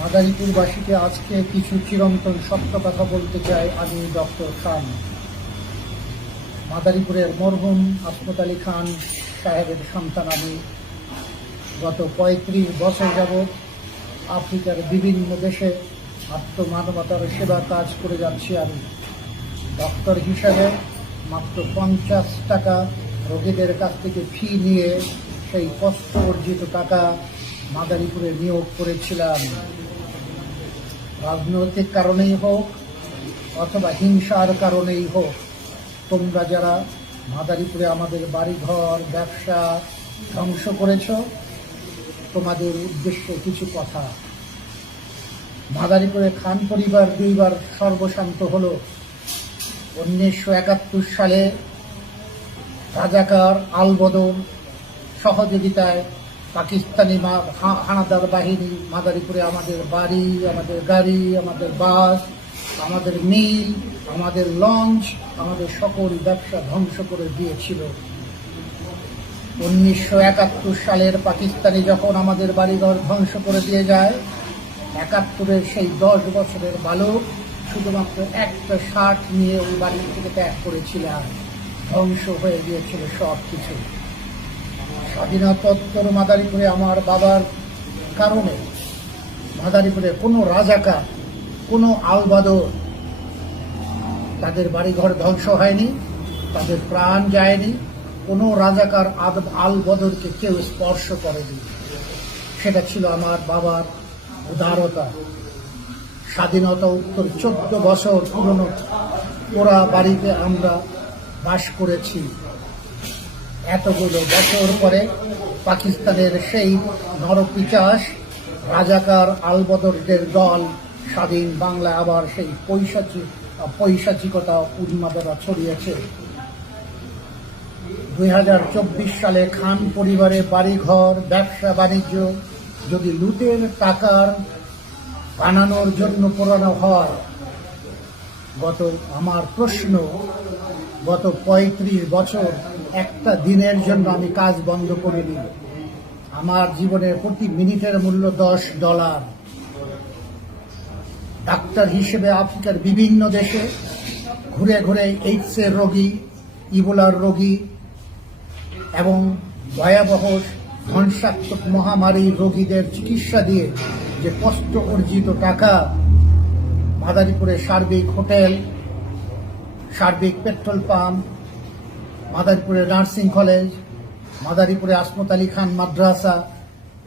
মাদারীপুরবাসীকে আজকে কিছু চিরন্তন সত্য কথা বলতে চাই আমি ডক্টর খান মাদারীপুরের মরহুম আসমত আলী খান সাহেবের সন্তান আমি। গত পঁয়ত্রিশ বছর যাবৎ আফ্রিকার বিভিন্ন দেশে আত্মমানবতার সেবা কাজ করে যাচ্ছি আমি। ডক্টর হিসাবে মাত্র পঞ্চাশ টাকা রোগীদের কাছ থেকে ফি নিয়ে সেই কষ্ট অর্জিত টাকা মাদারীপুরে নিয়োগ করেছিলাম। রাজনৈতিক কারণেই হোক অথবা হিংসার কারণেই হোক, তোমরা যারা মাদারীপুরে আমাদের বাড়িঘর, ব্যবসা ধ্বংস করেছ, তোমাদের উদ্দেশ্যে কিছু কথা। মাদারীপুরে খান পরিবার দুইবার সর্বশান্ত হলো। উনিশশো একাত্তর সালে রাজাকার আলবদল সহযোগিতায় পাকিস্তানি হানাদার বাহিনী, মাদারীপুরে আমাদের বাড়ি, আমাদের গাড়ি, আমাদের বাস, আমাদের মিল, আমাদের লঞ্চ, আমাদের সকল ব্যবসা ধ্বংস করে দিয়েছিল। উনিশশো একাত্তর সালের পাকিস্তানি যখন আমাদের বাড়িঘর ধ্বংস করে দিয়ে যায়, একাত্তরের সেই দশ বছরের বালক শুধুমাত্র একটা শার্ট নিয়ে ওই বাড়ি থেকে ত্যাগ করেছিলাম ধ্বংস হয়ে গিয়েছিল সব কিছু স্বাধীনতোত্তর মাদারীপুরে আমার বাবার কারণে মাদারীপুরে কোনো রাজাকার, কোনো আলবাদর তাদের বাড়িঘর ধ্বংস হয়নি, তাদের প্রাণ যায়নি, কোনো রাজাকার আলবদরকে কেউ স্পর্শ করেনি। সেটা ছিল আমার বাবার উদারতা। স্বাধীনতা উত্তর চোদ্দ বছর পুরনো ওরা বাড়িতে আমরা বাস করেছি। এতগুলো বছর পরে পাকিস্তানের সেই নরপিচাস রাজাকার আলবদরদের দল স্বাধীন বাংলা আবার সেই পৈশাচিক পৈশাচিকতা উন্মাদনা ছড়িয়েছে। দুই হাজার চব্বিশ সালে খান পরিবারের বাড়িঘর, ব্যবসা, বাণিজ্য যদি লুটের টাকার বানানোর জন্য পোড়ানো হয়, গত আমার প্রশ্ন, গত পঁয়ত্রিশ বছর একটা দিনের জন্য আমি কাজ বন্ধ করিনি আমার জীবনের প্রতি মিনিটের মূল্য দশ ডলার। ডাক্তার হিসেবে আফ্রিকার বিভিন্ন দেশে ঘুরে ঘুরে এইডসের রোগী, ইবোলার রোগী এবং ভয়াবহ ধ্বংসাত্মক মহামারী রোগীদের চিকিৎসা দিয়ে যে কষ্ট অর্জিত টাকা মাদারীপুরে সার্বিক হোটেল, সার্বিক পেট্রোল পাম্প মাদারীপুরে নার্সিং কলেজ, মাদারীপুরে আসমত আলী খান মাদ্রাসা,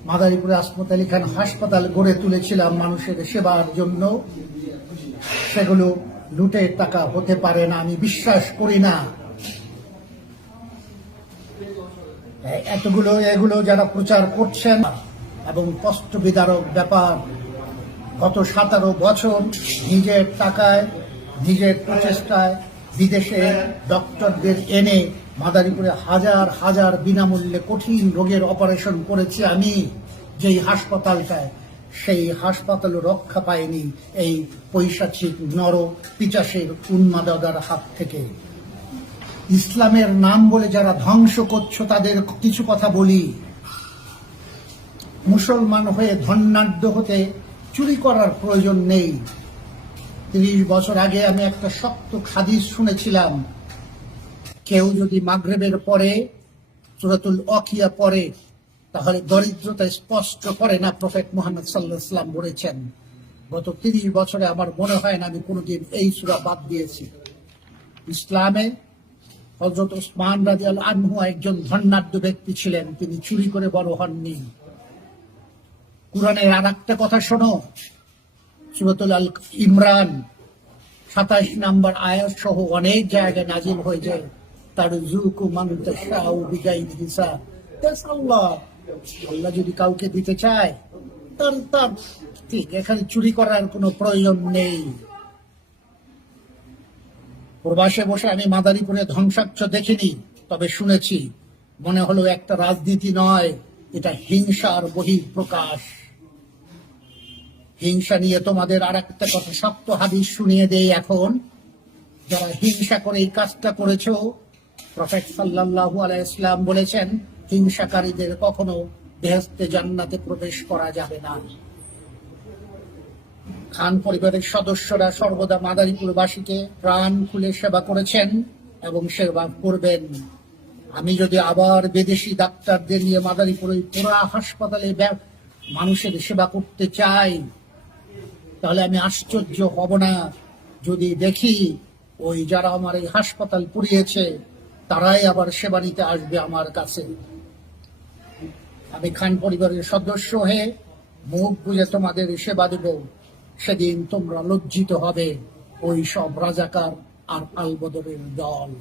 মাদারীপুরে আসমত আলী খান হাসপাতাল গড়ে তুলেছিলাম মানুষের সেবার জন্য। সেগুলো লুটের টাকা হতে পারে না, আমি বিশ্বাস করি না। এতগুলো, এগুলো যারা প্রচার করছেন এবং কষ্ট বিদারক ব্যাপার, গত সতেরো বছর নিজের টাকায়, নিজের প্রচেষ্টায় বিদেশে ডক্টরদের এনে মাদারীপুরে হাজার হাজার বিনামূল্যে কঠিন রোগের অপারেশন করেছি আমি, যেই হাসপাতালটায়। সেই হাসপাতাল রক্ষা পায়নি এই পৈশাচিক নর পিচাসের উন্মাদনার হাত থেকে। ইসলামের নাম বলে যারা ধ্বংস করছ, তাদের কিছু কথা বলি। মুসলমান হয়ে ধন্যাঢ্য হতে চুরি করার প্রয়োজন নেই। তিরিশ বছর আগে আমি একটা শক্ত হাদিস শুনেছিলাম। কেউ যদি মাগরেবের পরে, সুরাতুল অকিয়া পরে, তাহলে দরিদ্রতা স্পষ্ট করে না, প্রফেট মোহাম্মদ সাল্লাহ ইসলাম বলেছেন। গত তিরিশ বছরে আমার মনে হয় না আমি কোনোদিন এই সুরা বাদ দিয়েছি। ইসলামে হজরত ওসমান রাজি আল আনহু একজন ধন্যাঢ্য ব্যক্তি ছিলেন, তিনি চুরি করে বড় হননি। কোরআনের আর একটা কথা শোনো সুরতুল ইমরান, সাতাশ নাম্বার আয়াত সহ অনেক জায়গায় নাজিল হয়ে যায় তার আল্লাহ যদি কাউকে দিতে চায়, তার তার, ঠিক, এখানে চুরি করার কোনো প্রয়োজন নেই। প্রবাসে বসে আমি মাদারীপুরে ধ্বংসাচ্ছ দেখিনি, তবে শুনেছি, মনে হলো একটা রাজনীতি নয়, এটা হিংসার বহিঃপ্রকাশ। হিংসা নিয়ে তোমাদের আর একটা কথা শক্ত হাদিস শুনিয়ে দেই এখন। যারা হিংসা করে এই কাজটা করেছ, প্রফেট সাল্লাল্লাহু আলাইহি ইসলাম বলেছেন, হিংসাকারীদের কখনো বেহস্তে জান্নাতে প্রবেশ করা যাবে না। খান পরিবারের সদস্যরা সর্বদা মাদারীপুরবাসীকে প্রাণ খুলে সেবা করেছেন এবং সেবা করবেন। আমি যদি আবার বিদেশি ডাক্তারদের নিয়ে মাদারীপুরে পুরা হাসপাতালে মানুষের সেবা করতে চাই তাহলে আমি আশ্চর্য হব না। যদি দেখি ওই যারা আমার এই হাসপাতাল পুড়িয়েছে, তারাই আবার সেবা নিতে আসবে আমার কাছে। আমি খান পরিবারের সদস্য হয়ে মুখ বুঝে তোমাদের সেবা দেব। সেদিন তোমরা লজ্জিত হবে ওই সব রাজাকার আর আলবদরের দল।